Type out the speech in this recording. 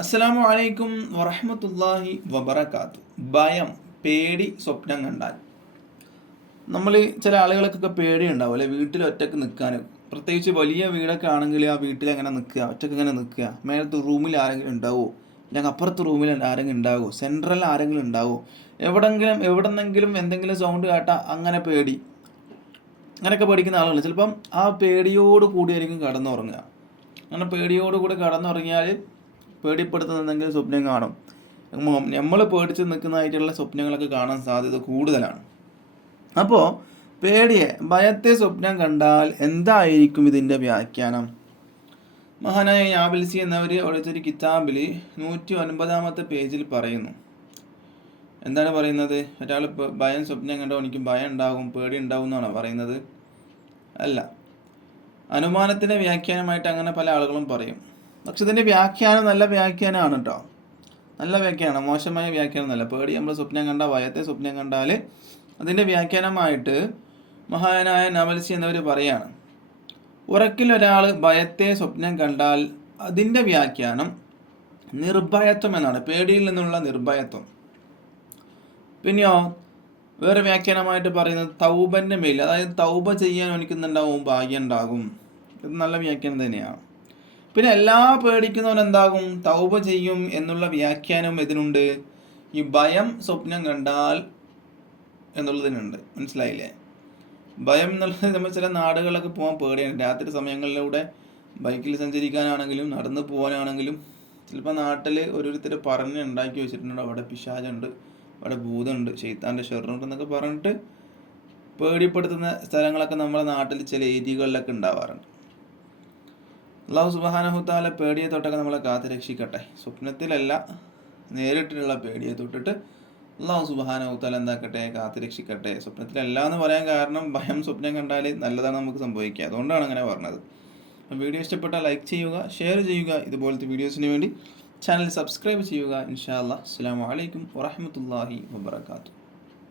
അസ്സലാമു അലൈക്കും വറഹ്മത്തുള്ളാഹി വബറകാത്തു. ഭയം, പേടി സ്വപ്നം കണ്ടാൽ. നമ്മൾ ചില ആളുകൾക്കൊക്കെ പേടി ഉണ്ടാവും അല്ലെ, വീട്ടിൽ ഒറ്റക്ക് നിൽക്കാൻ. പ്രത്യേകിച്ച് വലിയ വീടൊക്കെ ആണെങ്കിൽ ആ വീട്ടിൽ എങ്ങനെ നിൽക്കുക, ഒറ്റക്ക് ഇങ്ങനെ നിൽക്കുക. മേലത്തെ റൂമിൽ ആരെങ്കിലും ഉണ്ടാവുമോ, അല്ലെങ്കിൽ അപ്പുറത്തെ റൂമിൽ ആരെങ്കിലും ഉണ്ടാവുമോ, സെൻട്രലിൽ ആരെങ്കിലും ഉണ്ടാവുമോ, എവിടെന്നെങ്കിലും എന്തെങ്കിലും സൗണ്ട് കേട്ടാൽ അങ്ങനെ പേടി. അങ്ങനെയൊക്കെ പേടിക്കുന്ന ആളുകൾ ചിലപ്പം ആ പേടിയോട് കൂടിയായിരിക്കും കടന്നുറങ്ങുക. അങ്ങനെ പേടിയോടുകൂടി കടന്നുറങ്ങിയാൽ പേടിപ്പെടുത്തുന്ന എന്തെങ്കിലും സ്വപ്നം കാണും. നമ്മൾ പേടിച്ച് നിൽക്കുന്നതായിട്ടുള്ള സ്വപ്നങ്ങളൊക്കെ കാണാൻ സാധ്യത കൂടുതലാണ്. അപ്പോൾ ഭയത്തെ സ്വപ്നം കണ്ടാൽ എന്തായിരിക്കും ഇതിൻ്റെ വ്യാഖ്യാനം? മഹാനായ യാബിൽസി എന്നവർ ഒഴിച്ചൊരു കിതാബിൽ 109 പേജിൽ പറയുന്നു. എന്താണ് പറയുന്നത്? ഒരാൾ ഭയം സ്വപ്നം കണ്ടോ എനിക്ക് ഭയം ഉണ്ടാകും, പേടി ഉണ്ടാകും എന്നാണ് പറയുന്നത്? അല്ല, അനുമാനത്തിൻ്റെ വ്യാഖ്യാനമായിട്ട് അങ്ങനെ പല ആളുകളും പറയും. പക്ഷെ ഇതിൻ്റെ വ്യാഖ്യാനം നല്ല വ്യാഖ്യാനമാണ് കേട്ടോ. നല്ല വ്യാഖ്യാനം, മോശമായ വ്യാഖ്യാനം നല്ല. പേടി നമ്മൾ സ്വപ്നം കണ്ട, ഭയത്തെ സ്വപ്നം കണ്ടാൽ അതിൻ്റെ വ്യാഖ്യാനമായിട്ട് മഹാനായ നവൽസി എന്നവർ പറയാണ്, ഉറക്കിൽ ഒരാൾ ഭയത്തെ സ്വപ്നം കണ്ടാൽ അതിൻ്റെ വ്യാഖ്യാനം നിർഭയത്വം എന്നാണ്, പേടിയിൽ നിന്നുള്ള നിർഭയത്വം. പിന്നെയോ വേറെ വ്യാഖ്യാനമായിട്ട് പറയുന്നത് തൗബൻ്റെ മേൽ, അതായത് തൗബ ചെയ്യാൻ എനിക്കുന്നുണ്ടാവും, ഭാഗ്യം ഉണ്ടാകും. ഇത് നല്ല വ്യാഖ്യാനം തന്നെയാണ്. പിന്നെ എല്ലാ പേടിക്കുന്നവൻ എന്താകും, തൗബ ചെയ്യും എന്നുള്ള വ്യാഖ്യാനം ഇതിനുണ്ട്, ഈ ഭയം സ്വപ്നം കണ്ടാൽ എന്നുള്ളതിനുണ്ട്. മനസ്സിലായില്ലേ? ഭയം എന്നുള്ളത് നമ്മൾ ചില നാടുകളിലൊക്കെ പോകാൻ പേടിയാണ്. രാത്രി സമയങ്ങളിലൂടെ ബൈക്കിൽ സഞ്ചരിക്കാനാണെങ്കിലും നടന്നു പോകാനാണെങ്കിലും ചിലപ്പോൾ നാട്ടിൽ ഓരോരുത്തർ പറഞ്ഞ് ഉണ്ടാക്കി വെച്ചിട്ടുണ്ട്, അവിടെ പിശാചുണ്ട്, അവിടെ ഭൂതമുണ്ട്, ശൈത്താൻ്റെ ഷെറുണ്ട് എന്നൊക്കെ പറഞ്ഞിട്ട് പേടിപ്പെടുത്തുന്ന സ്ഥലങ്ങളൊക്കെ നമ്മുടെ നാട്ടിൽ ചില ഏരിയകളിലൊക്കെ ഉണ്ടാവാറുണ്ട്. അല്ലാഹു സുബ്ഹാനഹു തആല പേടിയെ തൊട്ടൊക്കെ നമ്മളെ കാത്ത് രക്ഷിക്കട്ടെ. സ്വപ്നത്തിലല്ല, നേരിട്ടുള്ള പേടിയെ തൊട്ടിട്ട് അല്ലാഹു സുബ്ഹാനഹു തആല എന്താക്കട്ടെ, കാത്ത് രക്ഷിക്കട്ടെ. സ്വപ്നത്തിലല്ല എന്ന് പറയാൻ കാരണം ഭയം സ്വപ്നം കണ്ടാൽ നല്ലതാണ് നമുക്ക് സംഭവിക്കുക, അതുകൊണ്ടാണ് അങ്ങനെ പറഞ്ഞത്. വീഡിയോ ഇഷ്ടപ്പെട്ടാൽ ലൈക്ക് ചെയ്യുക, ഷെയർ ചെയ്യുക. ഇതുപോലത്തെ വീഡിയോസിന് വേണ്ടി ചാനൽ സബ്സ്ക്രൈബ് ചെയ്യുക. ഇൻഷാ അല്ലാഹ്. അസ്സലാമു അലൈക്കും വറഹ്മത്തുള്ളാഹി വബറകാതുഹു.